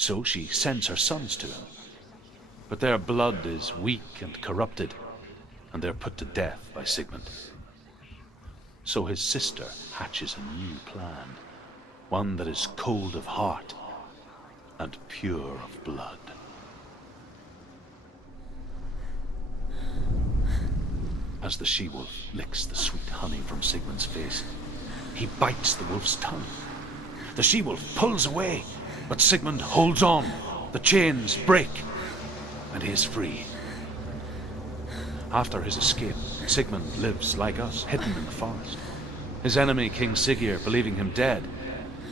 So she sends her sons to him. But their blood is weak and corrupted, and they're put to death by Sigmund. So his sister hatches a new plan, one that is cold of heart and pure of blood. As the she-wolf licks the sweet honey from Sigmund's face, he bites the wolf's tongue. The she-wolf pulls away, but Sigmund holds on. The chains break, and he is free. After his escape, Sigmund lives like us, hidden in the forest. His enemy, King Siggeir, believing him dead,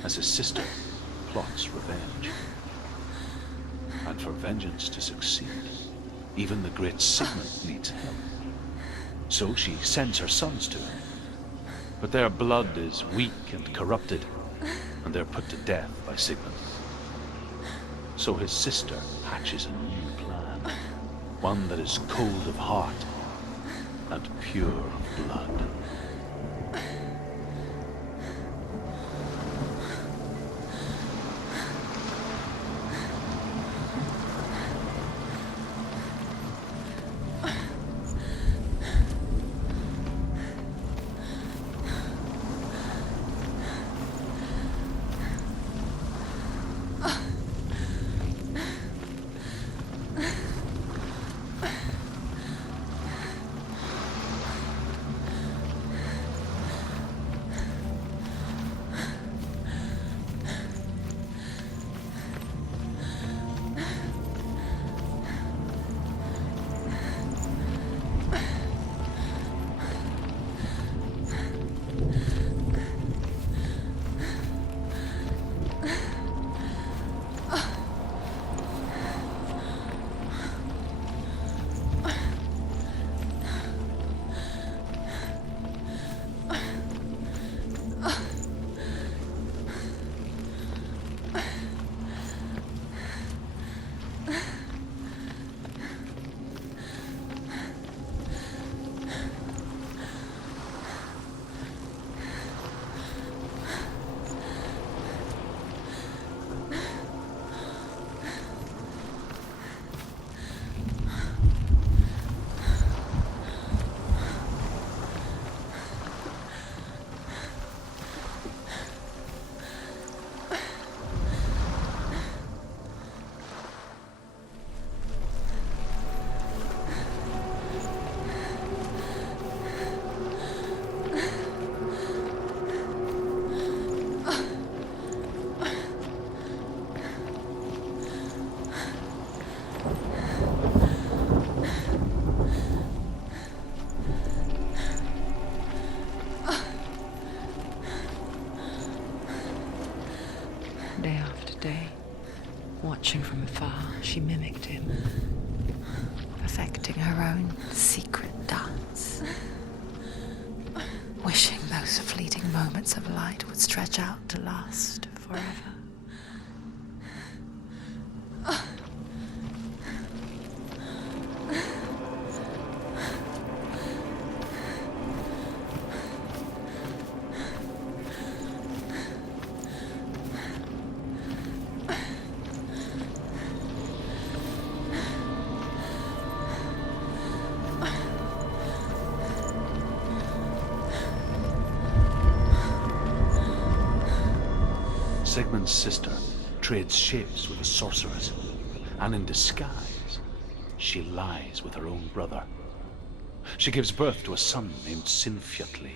as his sister plots revenge. And for vengeance to succeed, even the great Sigmund needs help. So she sends her sons to him. But their blood is weak and corrupted, and they're put to death by Sigmund. So his sister hatches a new plan, one that is cold of heart and pure of blood. Day after day, watching from afar, she mimicked him, perfecting her own secret dance, wishing those fleeting moments of light would stretch out to last forever. Sigmund's sister trades shapes with a sorceress, and in disguise, she lies with her own brother. She gives birth to a son named Sinfjotli.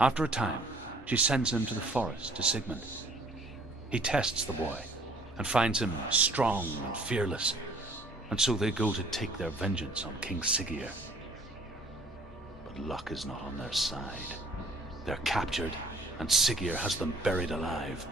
After a time, she sends him to the forest to Sigmund. He tests the boy and finds him strong and fearless, and so they go to take their vengeance on King Siggeir. But luck is not on their side. They're captured, and Siggeir has them buried alive.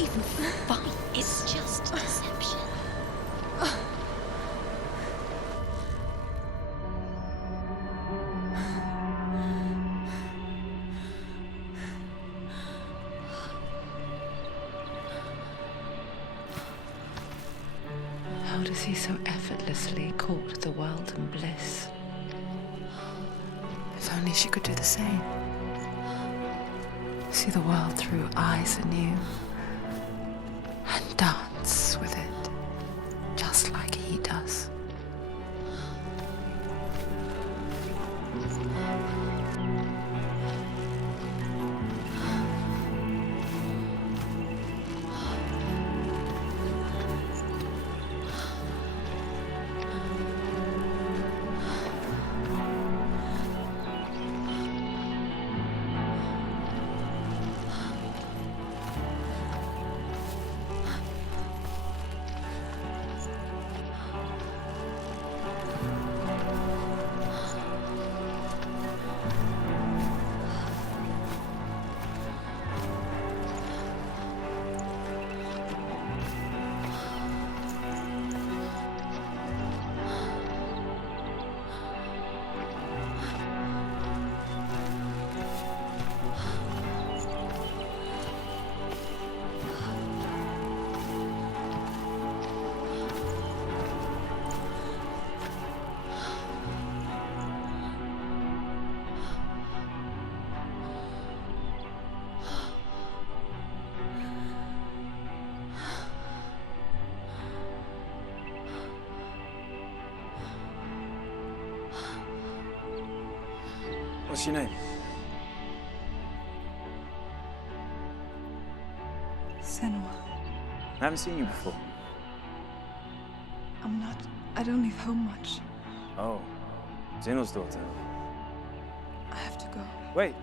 even fun. It's just deception. How does he so effortlessly court the world and bliss? If only she could do the same. See the world through eyes anew and dance with it, just like he does. What's your name? Senua. I haven't seen you before. I don't leave home much. Oh, Zenua's daughter. I have to go. Wait.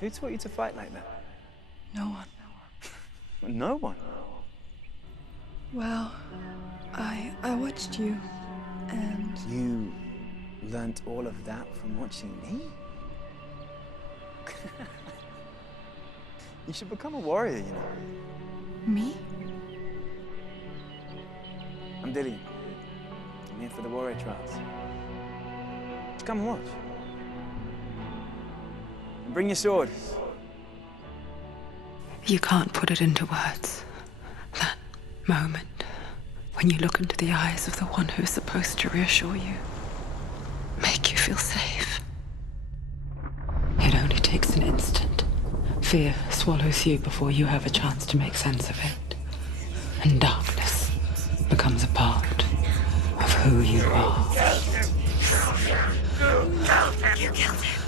Who taught you to fight like that? No one. No one? Well, I watched you, and You learnt all of that from watching me? You should become a warrior, you know. me? I'm Dillian. I'm here for the warrior trials. Just come and watch. And bring your sword. You can't put it into words. That moment when you look into the eyes of the one who is supposed to reassure you, make you feel safe. It only takes an instant. Fear swallows you before you have a chance to make sense of it. And darkness becomes a part of who you are. You killed him.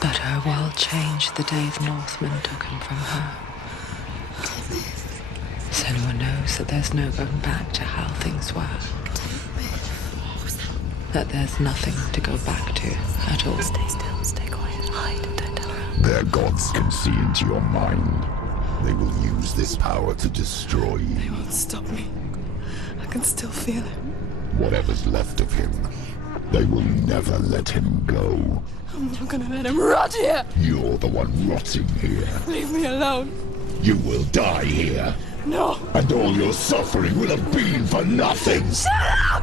But her world changed the day the Northmen took him from her. Senua knows that there's no going back to how things were. That there's nothing to go back to at all. Stay still, stay quiet, hide, don't tell her. Their gods can see into your mind. They will use this power to destroy you. They won't stop me. I can still feel it. Whatever's left of him, they will never let him go. I'm not gonna let him rot here! You're the one rotting here. Leave me alone! You will die here. No! And all your suffering will have been for nothing. Shut up!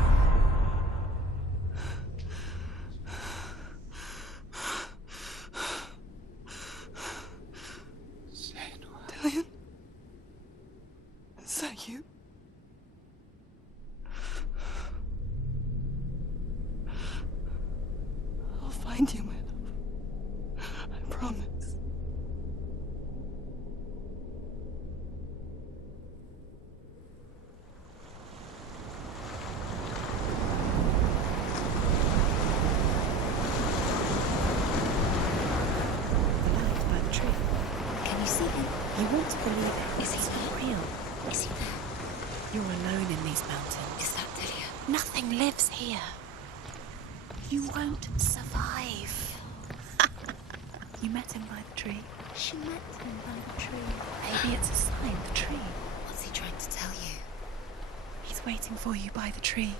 Dillian? Is that you? I'll find you, my love. I promise. By the tree. Can you see him? You want to believe it. Is he not real? Is he there? You're alone in these mountains. Is that Dillian? Nothing lives here. You won't survive. You met him by the tree. She met him by the tree. Maybe it's a sign, the tree. What's he trying to tell you? He's waiting for you by the tree.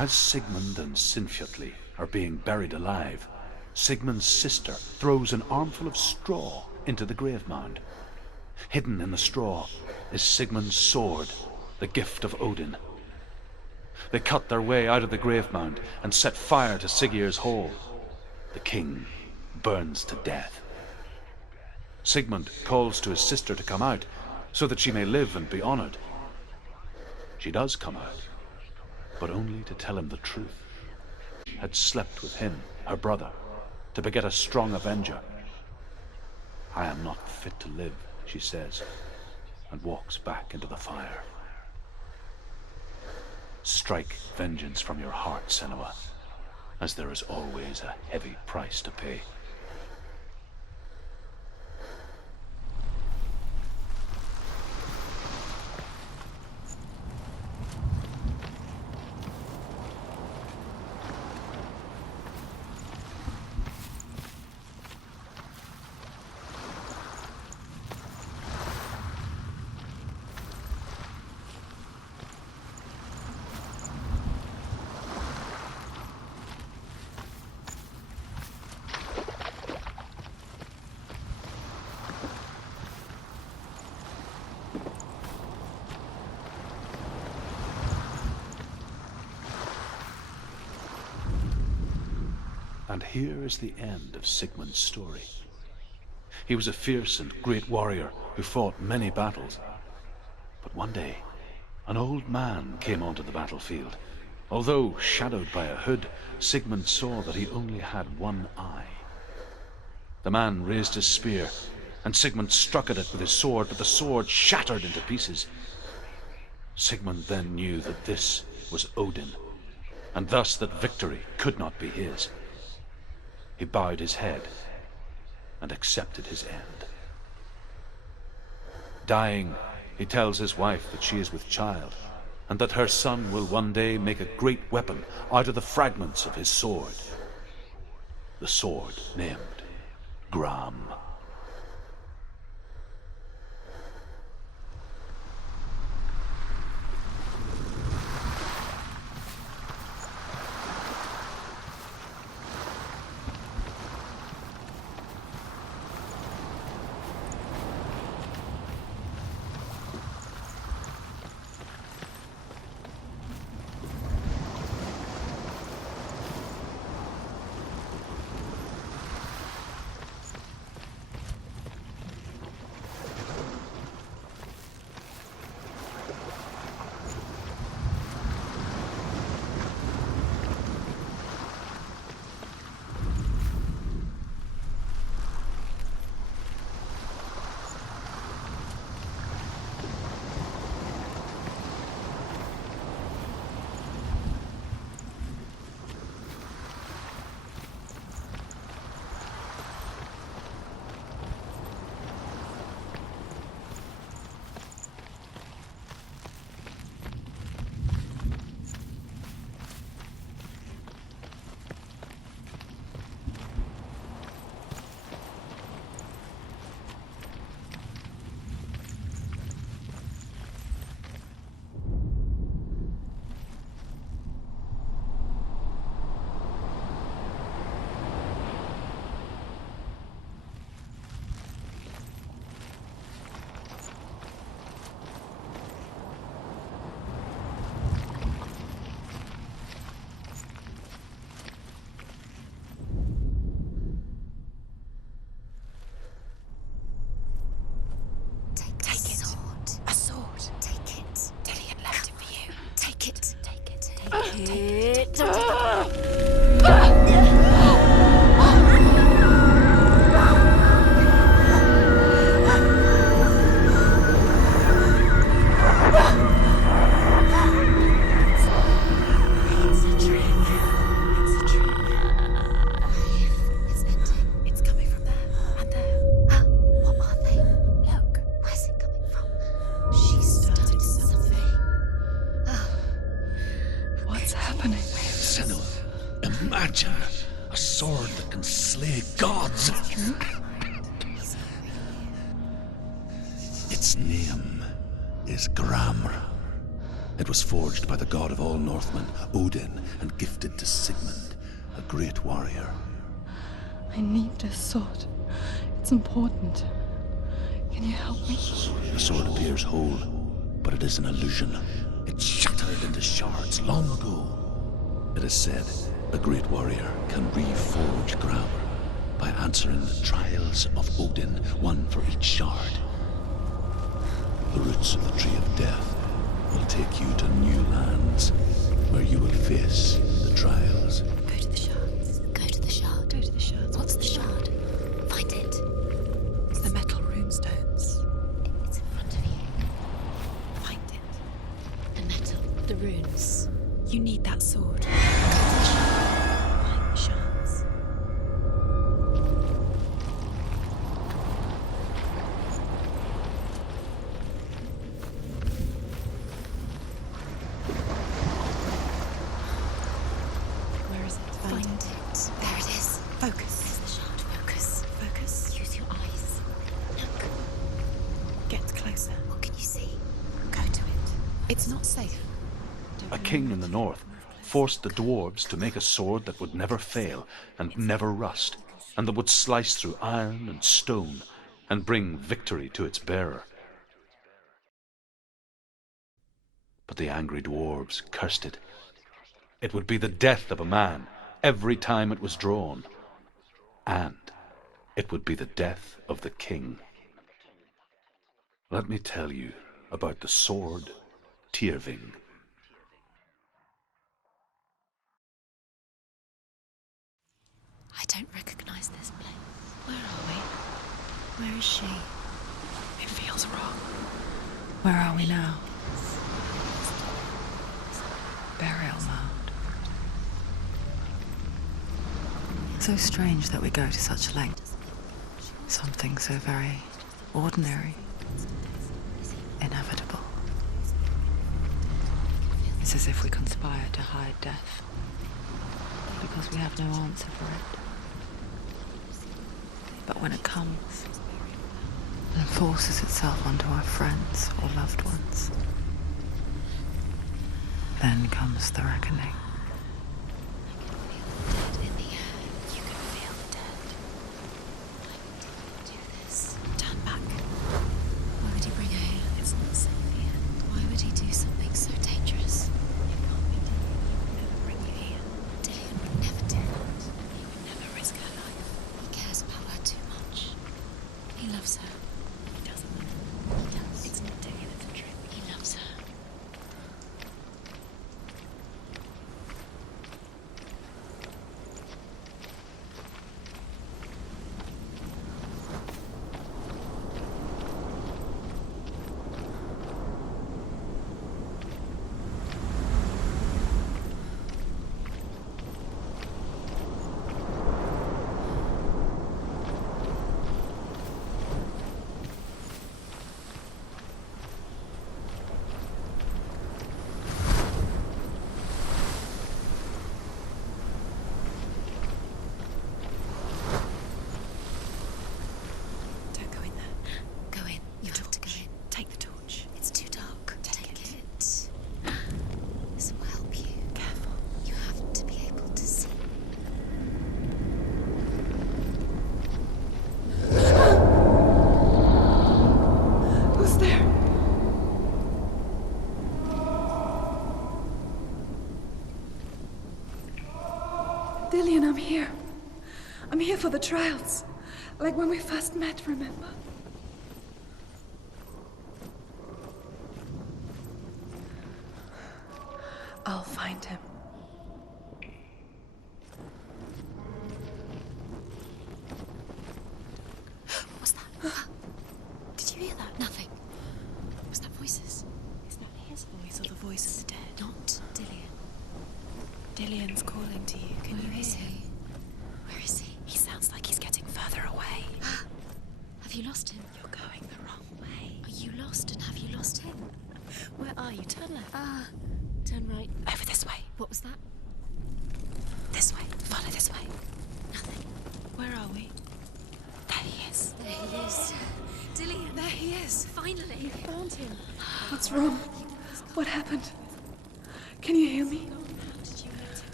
As Sigmund and Sinfjotli are being buried alive, Sigmund's sister throws an armful of straw into the grave mound. Hidden in the straw is Sigmund's sword, the gift of Odin. They cut their way out of the grave mound and set fire to Siggeir's hall. The king burns to death. Sigmund calls to his sister to come out so that she may live and be honored. She does come out, but only to tell him the truth. She had slept with him, her brother, to beget a strong avenger. I am not fit to live, she says, and walks back into the fire. Strike vengeance from your heart, Senua, as there is always a heavy price to pay. And here is the end of Sigmund's story. He was a fierce and great warrior who fought many battles. But one day, an old man came onto the battlefield. Although shadowed by a hood, Sigmund saw that he only had one eye. The man raised his spear, and Sigmund struck at it with his sword, but the sword shattered into pieces. Sigmund then knew that this was Odin, and thus that victory could not be his. He bowed his head and accepted his end. Dying, he tells his wife that she is with child, and that her son will one day make a great weapon out of the fragments of his sword. The sword named Gram. Imagine a sword that can slay gods. Its name is Gramr, It was forged by the god of all Northmen, Odin, and gifted to Sigmund, a great warrior. I need this sword. It's important. Can you help me? The sword appears whole, but it is an illusion. It shattered into shards long ago. It is said a great warrior can reforge Grammar by answering the trials of Odin, one for each shard. The roots of the Tree of Death will take you to new lands where you will face the trials. Go to the shards. Go to the shard. Go to the shards. What's the shard? Find it. It's the metal runestones. It's in front of you. Find it. The metal. The runes. You need that sword. Go to the shard. Find the shards. Where is it? Find it. There it is. Focus. There's the shard. Focus. Focus. Use your eyes. Look. Get closer. What can you see? Go to it. It's not safe. A king in the north forced the dwarves to make a sword that would never fail and never rust, and that would slice through iron and stone and bring victory to its bearer. But the angry dwarves cursed it. It would be the death of a man every time it was drawn, and it would be the death of the king. Let me tell you about the sword Tyrving. I don't recognize this place. Where are we? Where is she? It feels wrong. Where are we now? Burial mound. So strange that we go to such lengths. Something so very ordinary, inevitable. It's as if we conspire to hide death, because we have no answer for it. But when it comes and forces itself onto our friends or loved ones, then comes the reckoning. Dead in the air. You can feel the dead. Why would he do this? Turn back. Why would he bring her here? It's not safe here. Why would he do something so dangerous? It can't be done. He would never bring you here. Dillian would never do that. He would never risk her life. He cares about her too much. He loves her. He doesn't. He does. It's not Dillian, it's a trick. He loves her. Don't go in there. Go in. You have to go in. Take the torch. It's too dark. Take it. This will help you. Careful. You have to be able to see. Who's there? Dillian, I'm here. I'm here for the trials. Like when we first met, remember? I'll find him. What was that? Did you hear that? Nothing. Was that voices? Is that his voice or the voice of the dead? Not Dillian. Dillian's calling to you. Can you Where hear is him? he? Where is he? He sounds like he's getting further away. Have you lost him? You're going the wrong way. Are you lost and have you lost him? Where are you? Turn left. Turn right. Over this way. What was that? This way. Follow this way. Nothing. Where are we? There he is. There he is. Dillian. There he is. Finally. Found him. What's wrong? What happened? Can you hear me?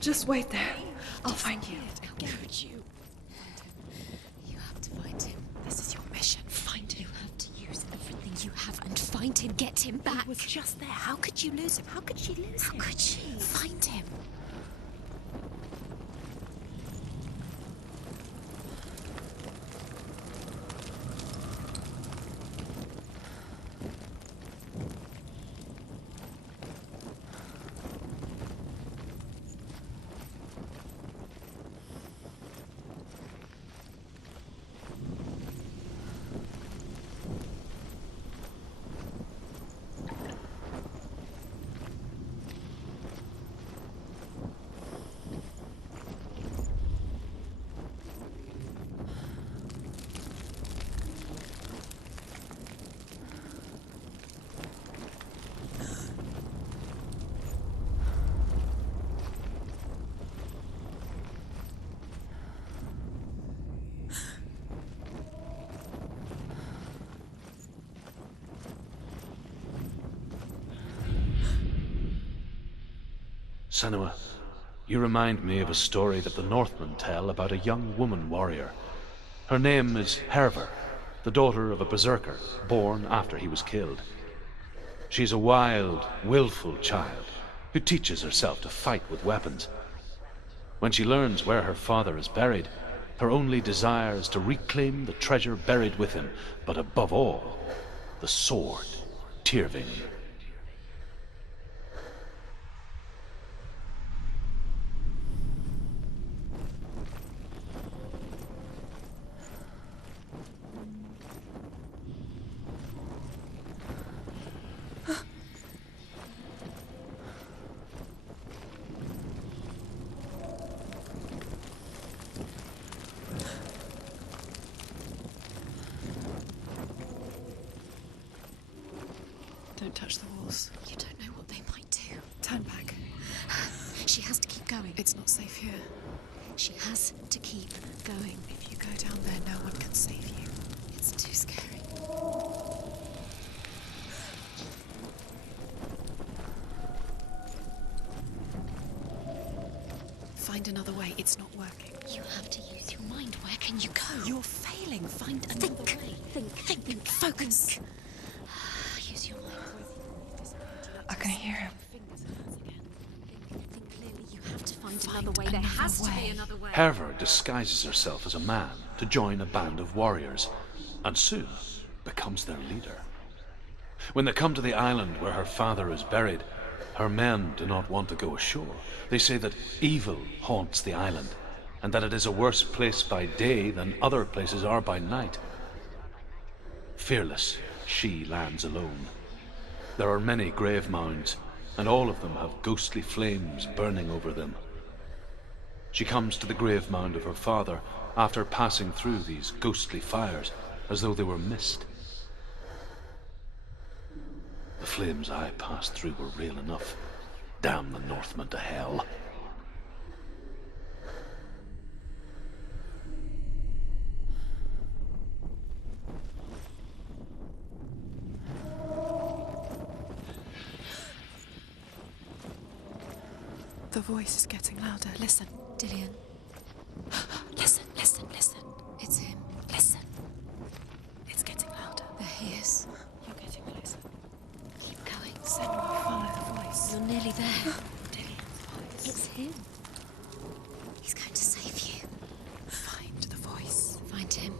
Just wait there. I'll find you. Encourage you. You have to find him. This is your mission. Find him. You have to use everything you have and find him. Get him back. He was just there. How could you lose him? How could she lose him? How could she? Find him. Senua, you remind me of a story that the Northmen tell about a young woman warrior. Her name is Herver, the daughter of a berserker born after he was killed. She's a wild, willful child who teaches herself to fight with weapons. When she learns where her father is buried, her only desire is to reclaim the treasure buried with him, but above all, the sword, Tyrving. Don't touch the walls. You don't know what they might do. Turn back. She has to keep going. It's not safe here. She has to keep going. If you go down there, no one can save you. It's too scary. Find another way. It's not working. You have to use your mind. Where can you go? You're failing. Find another way. Think. Focus. Use your mind. I can hear him. Think clearly. You have to find another way. There has to be another way. Herver disguises herself as a man to join a band of warriors, and soon becomes their leader. When they come to the island where her father is buried, her men do not want to go ashore. They say that evil haunts the island, and that it is a worse place by day than other places are by night. Fearless, she lands alone. There are many grave mounds, and all of them have ghostly flames burning over them. She comes to the grave mound of her father after passing through these ghostly fires as though they were mist. The flames I passed through were real enough. Damn the Northmen to hell. The voice is getting louder. Listen. Dillian. Listen. It's him. Listen. It's getting louder. There he is. You're getting closer. Keep going. Senua, follow the voice. You're nearly there. Dillian's voice. It's him. He's going to save you. Find the voice. Find him.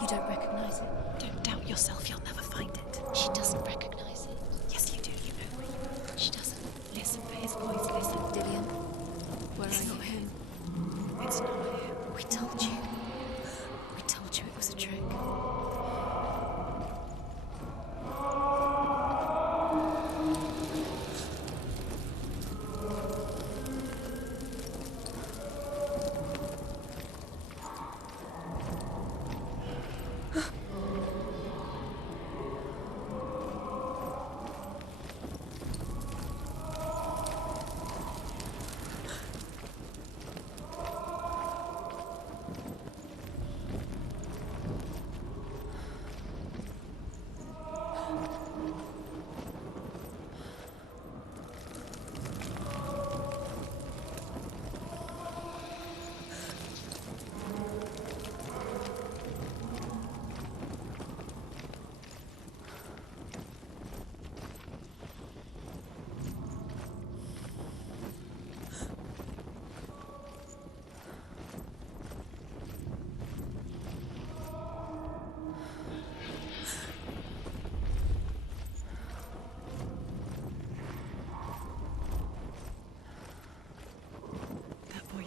You don't recognize it. Don't doubt yourself. You'll never find it. She doesn't recognize it. Yes, you do. You know where you are. She doesn't. Listen for his voice. Listen. Dillian, where It's are you? not him. It's not him. We told you. We told you it was a trick.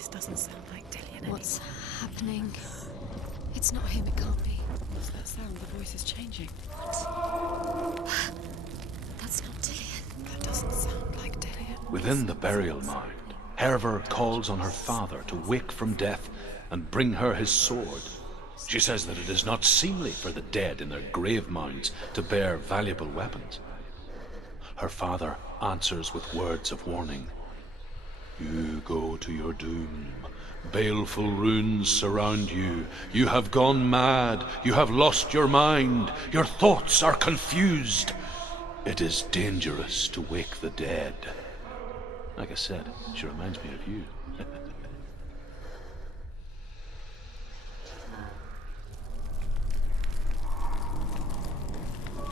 voice doesn't sound like Dillian What's happening? It's not him, it can't be. What's that sound? The voice is changing. What? That's not Dillian. That doesn't sound like Dillian. Within the burial mound, Herver calls on her father to wake from death and bring her his sword. She says that it is not seemly for the dead in their grave mounds to bear valuable weapons. Her father answers with words of warning. You go to your doom. Baleful runes surround you. You have gone mad. You have lost your mind. Your thoughts are confused. It is dangerous to wake the dead. Like I said, she reminds me of you.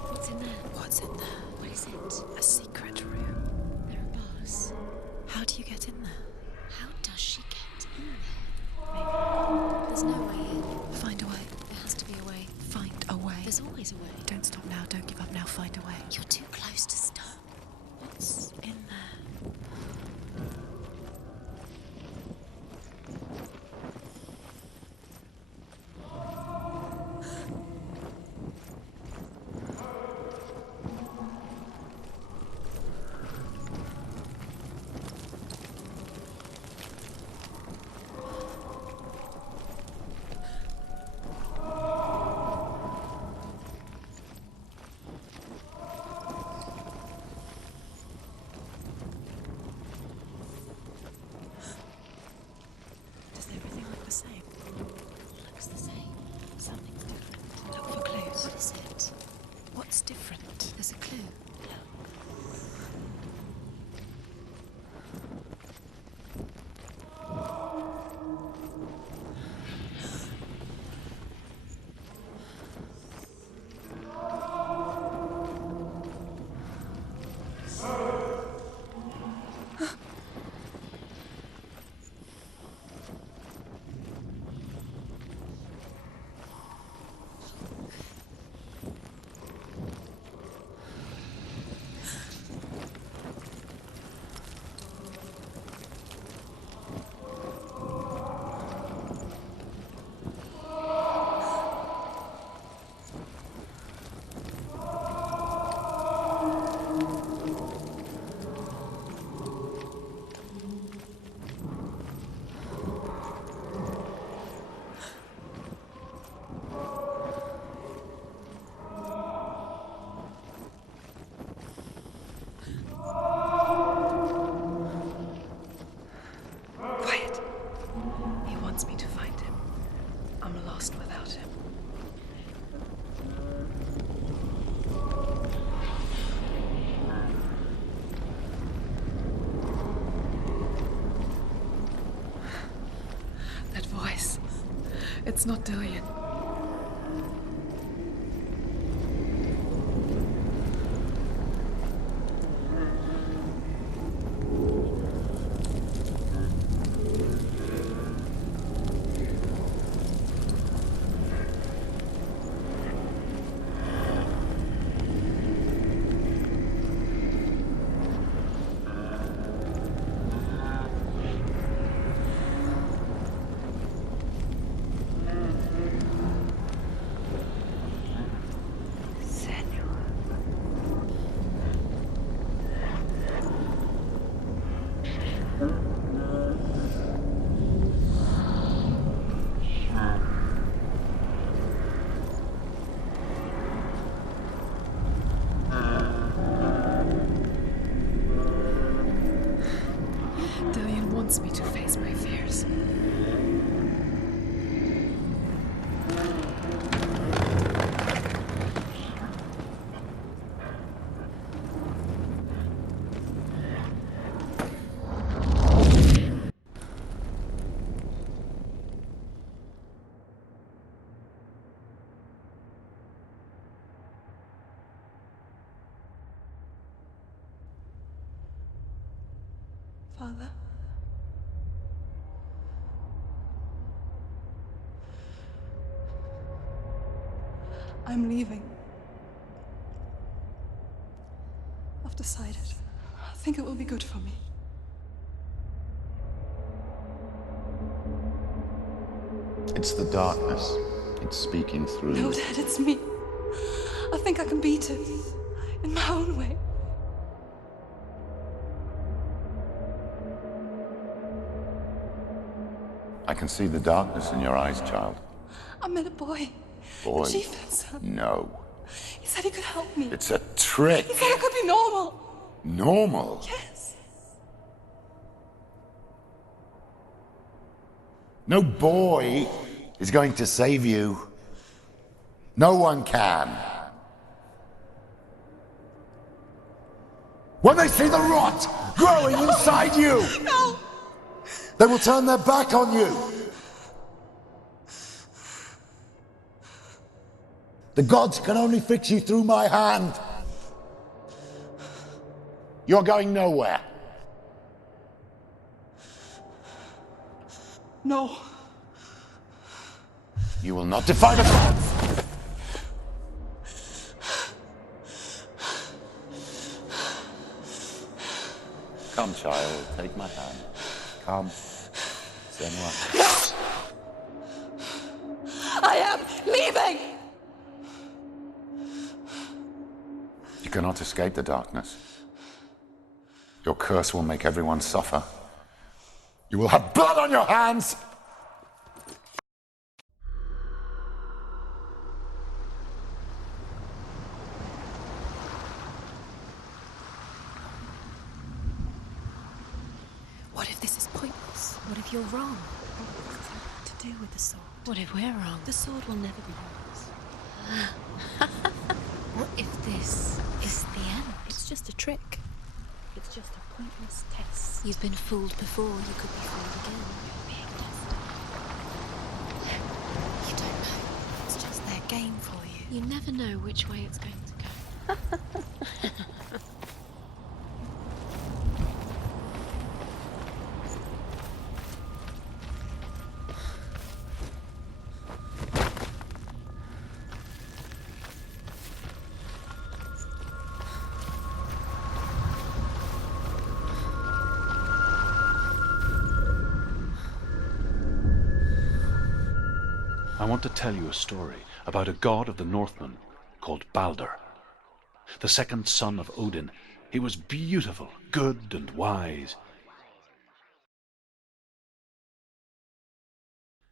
What's in there? What's in there? What is it? A secret room. There are bars. How do you get in there? How does she get in there? There's no way in. Find a way. There has to be a way. Find a way. There's always a way. Don't stop now. Don't give up now. Find a way. You're too close to stop. What's in there? Does everything look the same? Looks the same. Something's different. Look for clues. What is it? What's different? There's a clue. Quiet. He wants me to find him. I'm lost without him. That voice. It's not Dillian. Dillian wants me to face my fears. Father? I'm leaving. I've decided. I think it will be good for me. It's the darkness. It's speaking through No, you. Dad, it's me. I think I can beat it. In my own way. I can see the darkness in your eyes, child. I met a boy. Boy. The chieftain's son. No. He said he could help me. It's a trick. He said I could be normal. Normal. Yes. No boy is going to save you. No one can. When they see the rot growing inside you, No! they will turn their back on you. The gods can only fix you through my hand. You're going nowhere. No. You will not defy the gods. Come, child, take my hand. Come. Senua. No! I am leaving! You cannot escape the darkness. Your curse will make everyone suffer. You will have blood on your hands! What if this is pointless? What if you're wrong? What does that have to do with the sword? What if we're wrong? The sword will never be yours. What if this is the end? It's just a trick. It's just a pointless test. You've been fooled before, you could be fooled again. You're being tested. You don't know. It's just their game for you. You never know which way it's going to go. I want to tell you a story about a god of the Northmen called Balder. The second son of Odin. He was beautiful, good, and wise.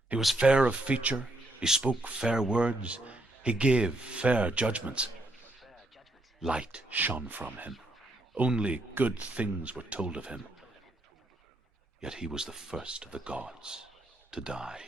He was fair of feature, he spoke fair words, he gave fair judgments. Light shone from him. Only good things were told of him. Yet he was the first of the gods to die.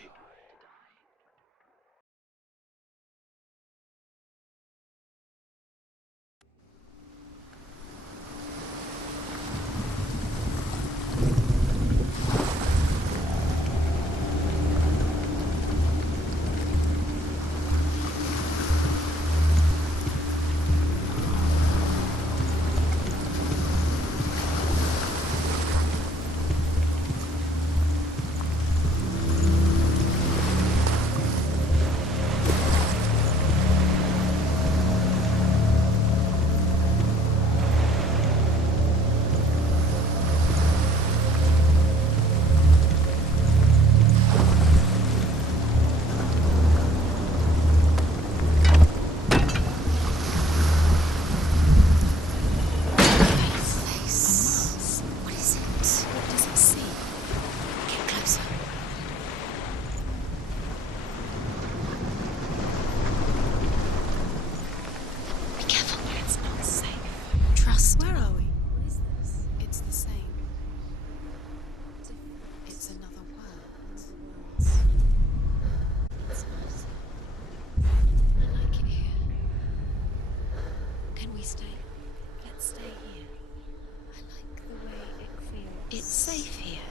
It's safe here.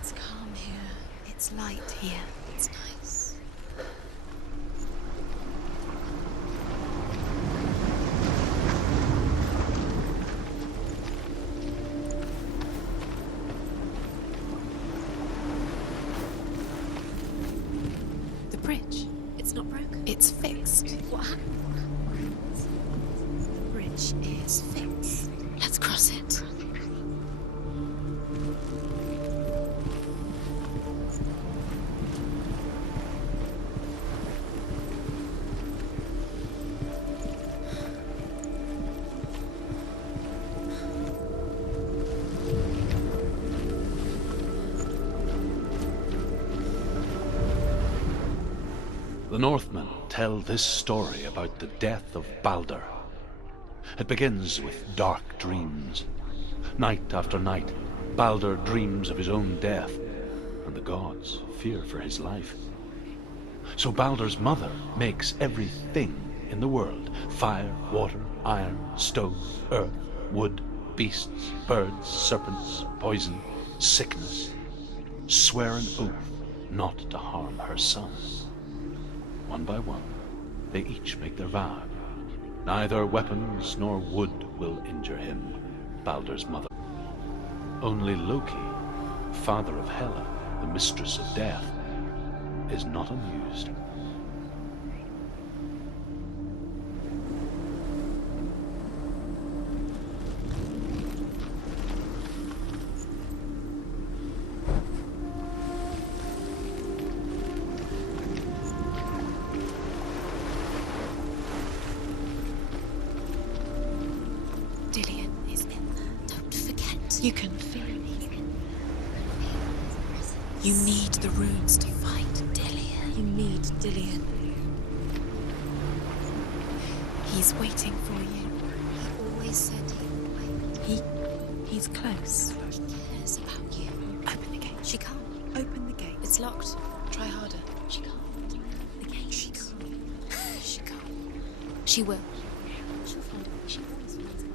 It's calm here. It's light here. It's nice. The bridge. It's not broken. It's fixed. What happened? The bridge is fixed. Let's cross it. The Northmen tell this story about the death of Baldur. It begins with dark dreams. Night after night, Baldur dreams of his own death, and the gods fear for his life. So Baldur's mother makes everything in the world: fire, water, iron, stone, earth, wood, beasts, birds, serpents, poison, sickness, swear an oath not to harm her son. One by one, they each make their vow. Neither weapons nor wood will injure him, Baldur's mother. Only Loki, father of Hela, the mistress of death, is not amused. Dillion is in there. Don't forget. You can feel it. You need the runes to fight Dillion. You need Dillion. He's waiting for you. He always said he would wait. He's close. He cares about you. Open the gate. She can't. Open the gate. It's locked. Try harder. She can't. The gate. She can't. She can't. She will. She'll find a way. She always finds a way.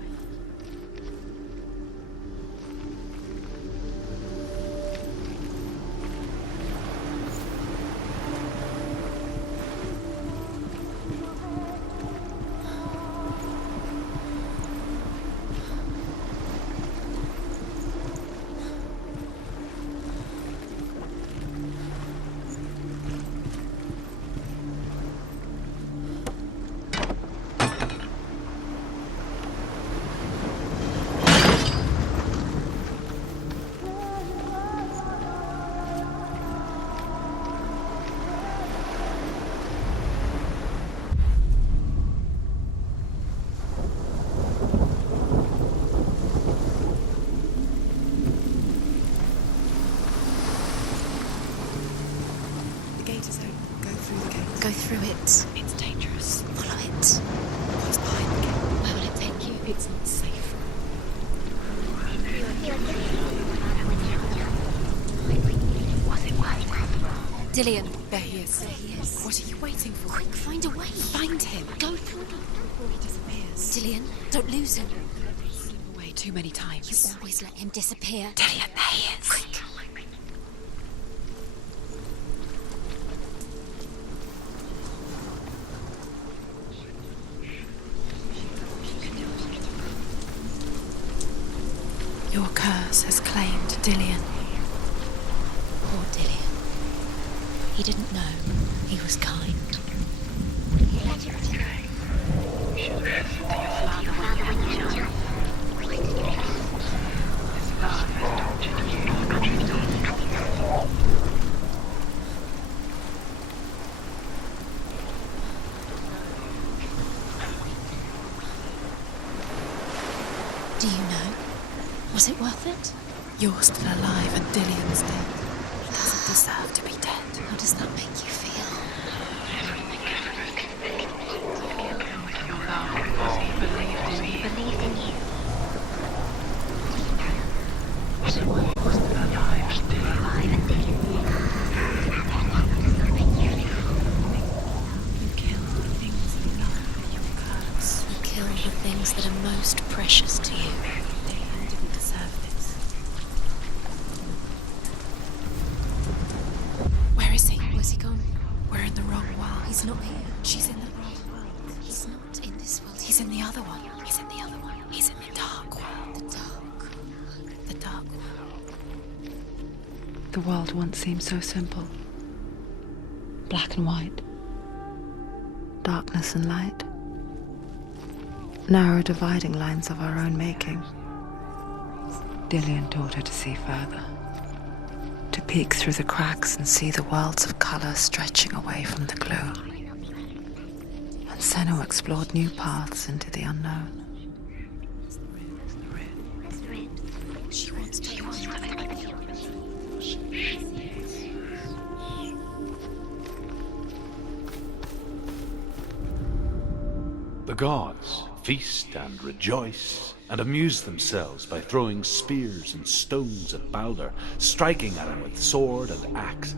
Go through it. It's dangerous. Follow it. What's behind the gate? Where will it take you? It's not safe. Was it worth? Dillion. There he is. There he is. What are you waiting for? Quick, find a way. Find him. Go through it before he disappears. Dillion, don't lose him. Slip away too many times. You always let him disappear. Dillion, there he is. Quick. Your curse has claimed Dillion. Poor Dillion. He didn't know. He was kind. Do you know? Was it worth it? You're still alive and Dillion's dead. He doesn't deserve to be dead. How does that make you feel? He believed in you. You kill the things you love with your curse. You kill the things that are most precious to you. Dillion didn't deserve this. Where is he? Where's he gone? We're in the wrong world. He's not here. She's in the wrong world. He's not in this world. He's in the other one. He's in the other one. He's in the dark world. The dark world. The dark world. The world once seemed so simple. Black and white. Darkness and light. Narrow dividing lines of our own making. Dillion taught her to see further. To peek through the cracks and see the worlds of color stretching away from the glow. And Senua explored new paths into the unknown. She wants to go on. gods feast and rejoice and amuse themselves by throwing spears and stones at Balder, striking at him with sword and axe.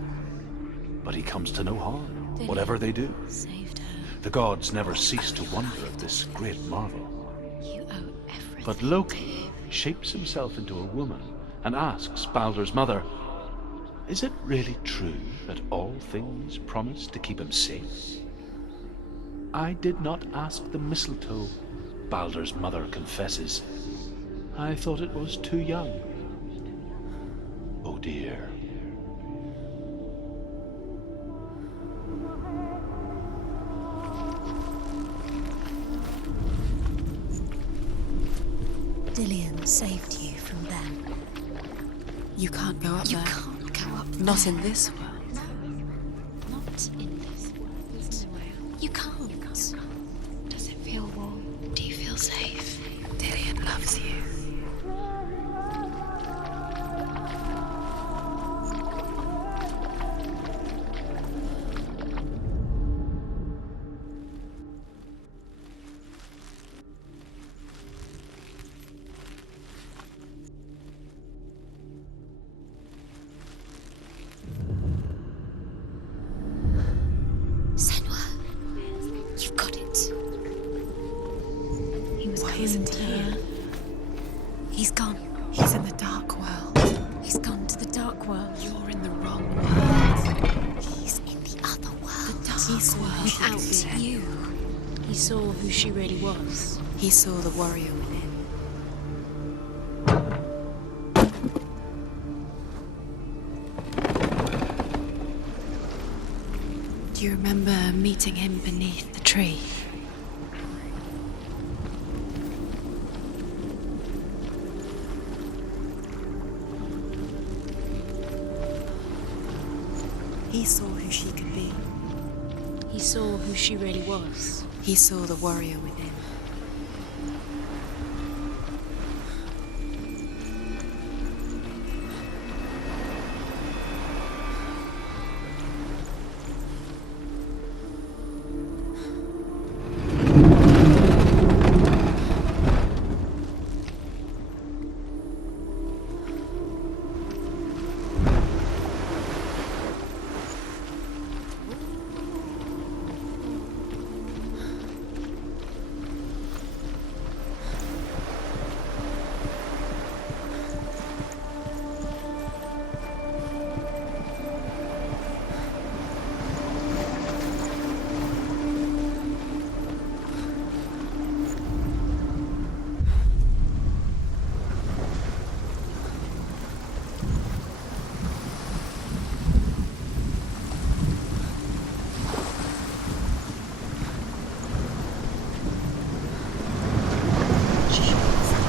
But he comes to no harm, whatever they do. Saved her. The gods never cease to wonder at this great marvel. You owe everything. But Loki shapes himself into a woman and asks Balder's mother, is it really true that all things promise to keep him safe? I did not ask the mistletoe, Balder's mother confesses. I thought it was too young. Oh dear. Dillion saved you from them. You can't go up You there. can't go up Not there. in this world. No, not in this world. You can't. Does it feel warm? Do you feel safe? Dillion loves you. Senua, you've got it. He was Why kind isn't to he her. here? He's gone. He's in the dark world. He's gone to the dark world. You're in the wrong world. He's in the other world. The dark world. Without you. He saw who she really was. He saw the warrior within. Do you remember meeting him beneath the tree? He saw who she could be. He saw who she really was. He saw the warrior within.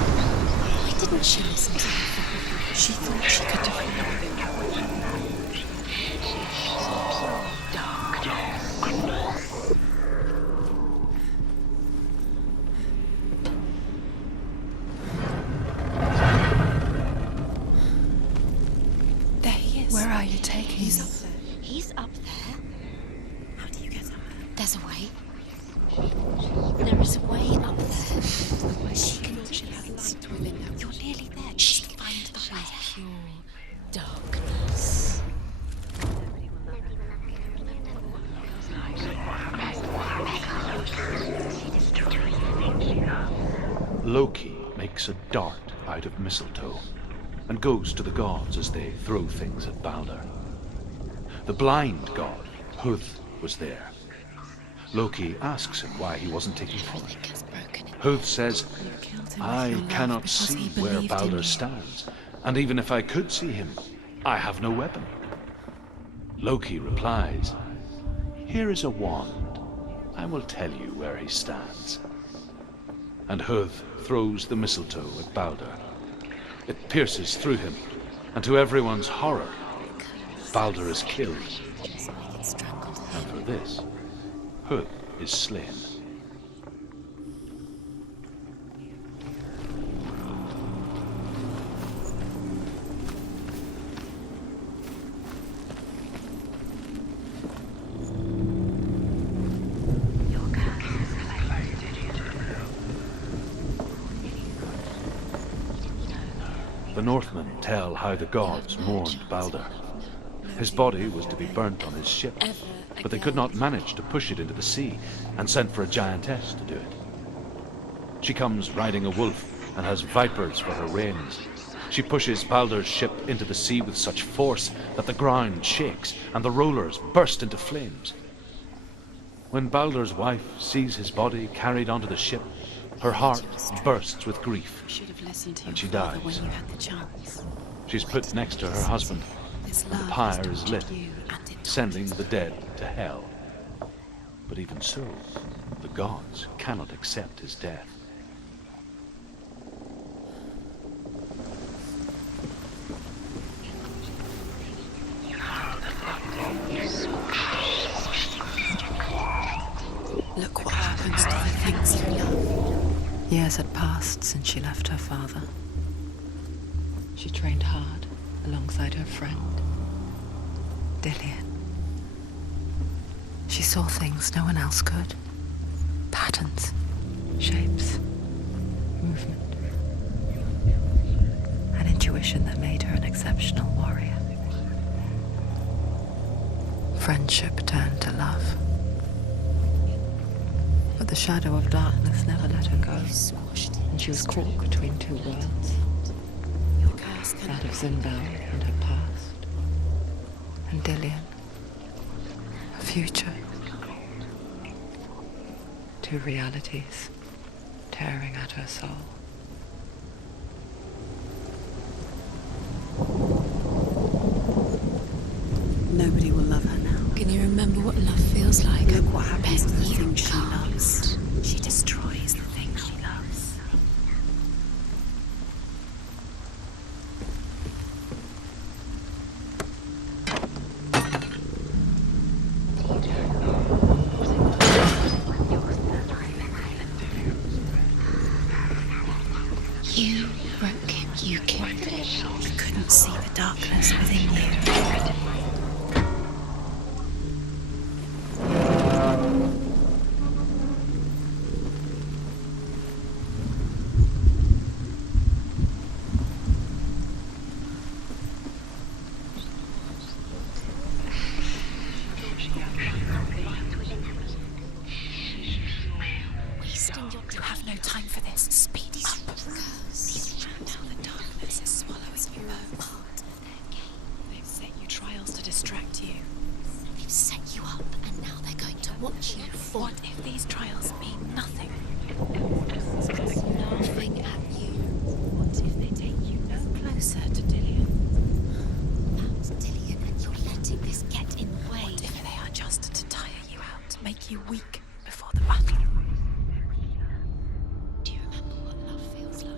Why didn't she listen to him? She thought she could defeat him. There he is. Where are you taking He's me? up there. He's up there. How do you get up there? There's a way. There is a way up there. She can light within her. You're nearly there. She can find the way. Pure darkness. Loki makes a dart out of mistletoe and goes to the gods as they throw things at Balder. The blind god, Huth, was there. Loki asks him why he wasn't taking fire. Has broken it. Huth says, You killed him with I your love cannot because see he where believed in Balder you. stands, and even if I could see him, I have no weapon. Loki replies, here is a wand. I will tell you where he stands. And Huth throws the mistletoe at Balder. It pierces through him, and to everyone's horror, Balder is killed. And for this, Huth is slain. the Northmen tell how the gods mourned Balder. His body was to be burnt on his ship, but they could not manage to push it into the sea, and sent for a giantess to do it. She comes riding a wolf and has vipers for her reins. She pushes Balder's ship into the sea with such force that the ground shakes and the rollers burst into flames. When Balder's wife sees his body carried onto the ship, her heart bursts with grief, and she dies. She's put next to her husband, and the pyre is lit, sending the dead to hell. But even so, the gods cannot accept his death. Look what happens to the things you love. Years had passed since she left her father. She trained hard alongside her friend, Dillian. She saw things no one else could. Patterns, shapes, movement. An intuition that made her an exceptional warrior. Friendship turned to love. But the shadow of darkness never let her go, and she was caught between two worlds. That of Zindal and her past, and Dillian, her future. Two realities tearing at her soul. Nobody will love her now. Can you remember what love feels like? Look what happens to the things she can't. loves. She destroys the things she loves. You broke him, you killed him. I couldn't see the darkness within you. You have no time for this. Speed up. Now the darkness is swallowing you apart. They've set you trials to distract you. They've set you up, and now they're going to watch you fall. What if these trials mean nothing? Laughing at you. What if they take you no closer to Dillian? That's Dillian, and you're letting this get in the way. What if they are just to tire you out, make you weak before the battle? Do you remember what love feels like?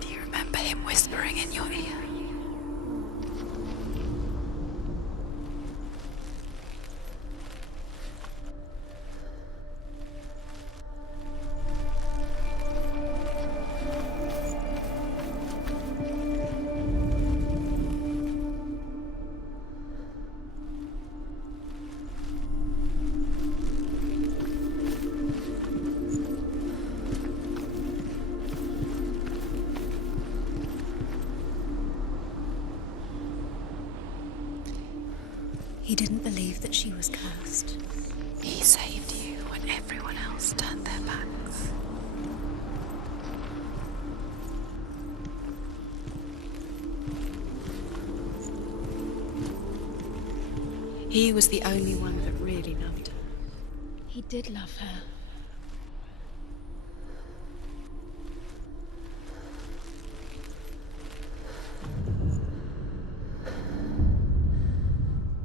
Do you remember him whispering in your ear? He didn't believe that she was cursed. He saved you when everyone else turned their backs. He was the only one that really loved her. He did love her.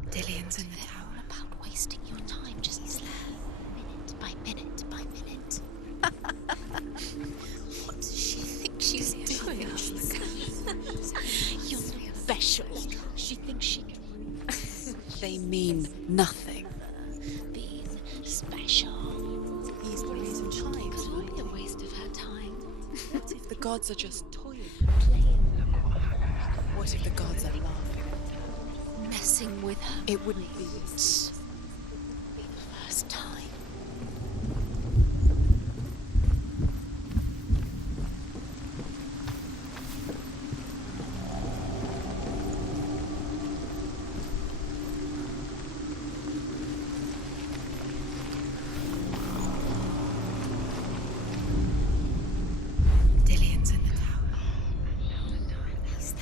Dillian's in the tower. About wasting your time just minute by minute by minute. What does she think she's doing? You're special. She thinks she can read. Nothing. Being special. He's the reason she keeps It would be a fighting. waste of her time. What if the gods are just toying? Playing, What if the gods are laughing? messing with her. It wouldn't be this. Be the first time. Dillian's in the tower. He's there.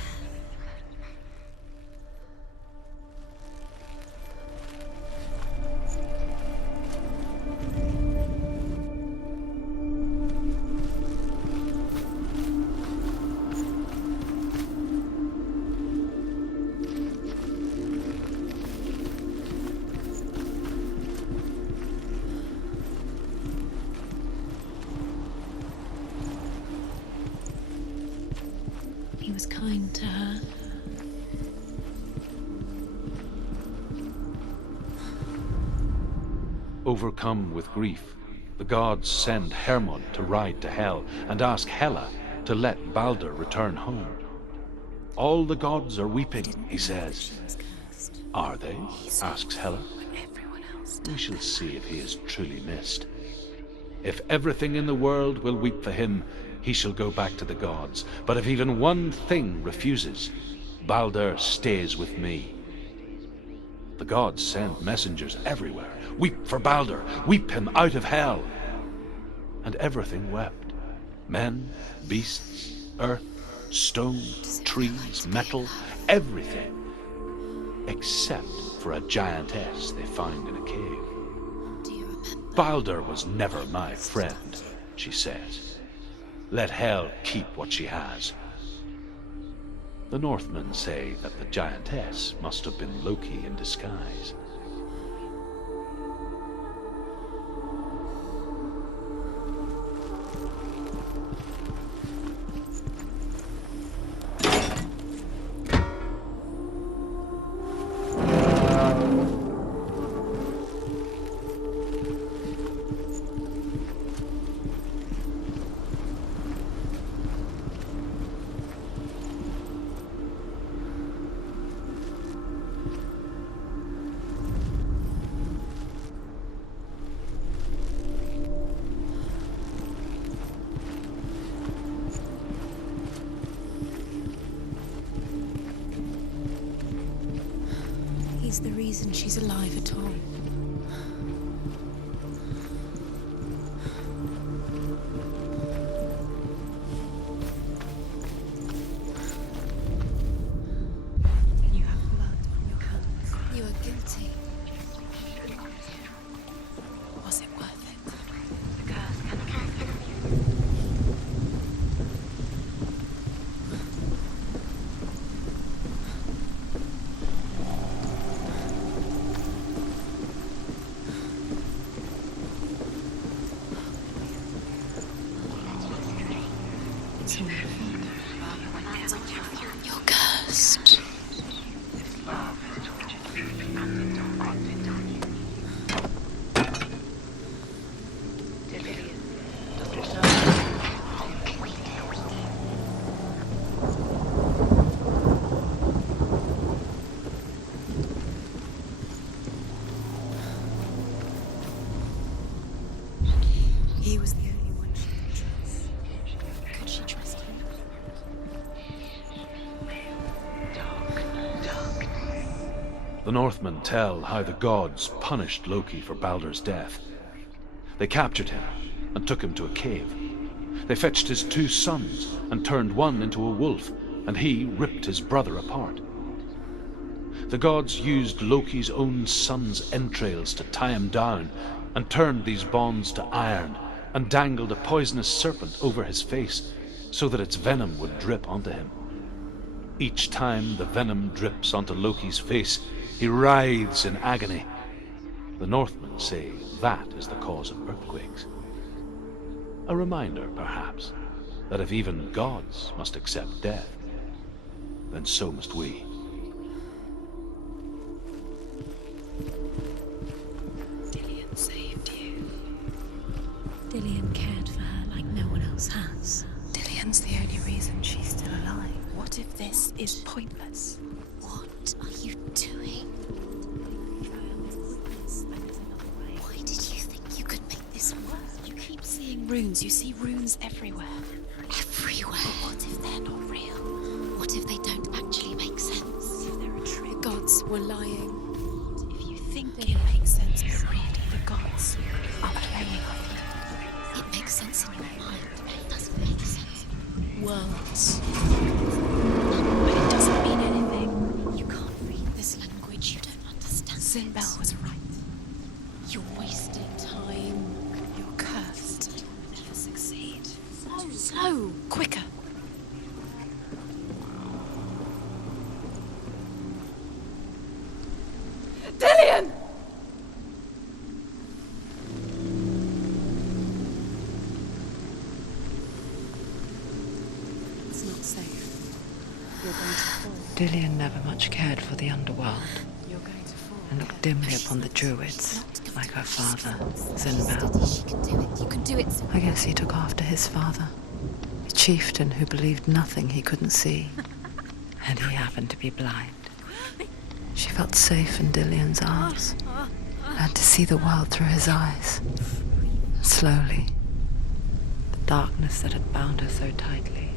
He was kind to her. Overcome with grief, the gods send Hermod to ride to Hell and ask Hela to let Balder return home. All the gods are weeping, he says. Are they? Asks Hela. We shall see if he is truly missed. If everything in the world will weep for him, he shall go back to the gods. But if even one thing refuses, Balder stays with me. The gods send messengers everywhere. Weep for Balder, weep him out of Hell. And everything wept. Men, beasts, earth, stone, trees, metal, everything. Except for a giantess they found in a cave. Do you remember? Balder was never my friend, she says. Let Hel keep what she has. The Northmen say that the giantess must have been Loki in disguise. He's the reason she's alive at all. You have blood on your hands. You are guilty. Was it worth it? It's all your fault. You're cursed. He was the only one she could trust. Could she trust him? The Northmen tell how the gods punished Loki for Balder's death. They captured him and took him to a cave. They fetched his 2 sons and turned one into a wolf, and he ripped his brother apart. The gods used Loki's own son's entrails to tie him down and turned these bonds to iron and dangled a poisonous serpent over his face so that its venom would drip onto him. Each time the venom drips onto Loki's face, he writhes in agony. The Northmen say that is the cause of earthquakes. A reminder, perhaps, that if even gods must accept death, then so must we. saved you. Dillian cared for her like no one else has. Dillian's the only reason she's still alive. What if this is pointless? What are you doing? Why did you think you could make this work? You keep seeing runes. You see runes everywhere. Everywhere. But what if they're not real? What if they don't actually make sense? If they're a trick? The gods were lying. If you think it makes sense, read. The gods are playing on you. It makes sense in your mind, but it doesn't make sense. Worlds. But it doesn't mean anything. You can't read this language. You don't understand. Sinbel was right. You're wasting time. You're cursed. You'll never succeed. Slow! Quicker! Dillian! It's not safe. You're going to fall. Dillian never much cared for the underworld You're going to fall. and looked dimly upon the Druids, like her father, Senua. She can do it. You can do it. I guess he took after his father, a chieftain who believed nothing he couldn't see, and he happened to be blind. She felt safe in Dillian's arms, learned to see the world through his eyes. Slowly, the darkness that had bound her so tightly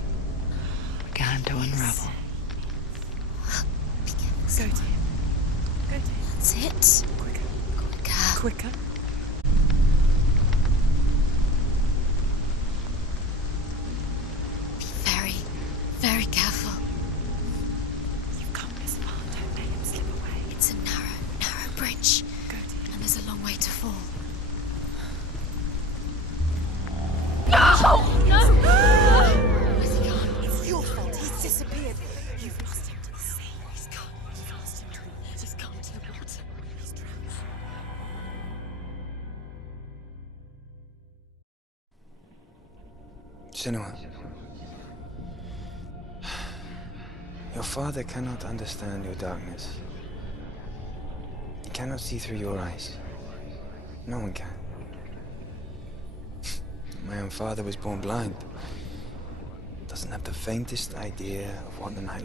began to unravel. Go to him. Go to him. That's it. Quicker. Quicker. Quicker. Be very, very careful. You've come this far, don't let him slip away. It's a narrow bridge. Go to him. And there's a long way to fall. Where's he gone? It's your fault. He's disappeared. You've lost him to the sea. He's gone. You've lost him to the... He's gone to the water. He's drowned. Senua. Your father cannot understand your darkness. He cannot see through your eyes. No one can. My own father was born blind. Doesn't have the faintest idea of what the night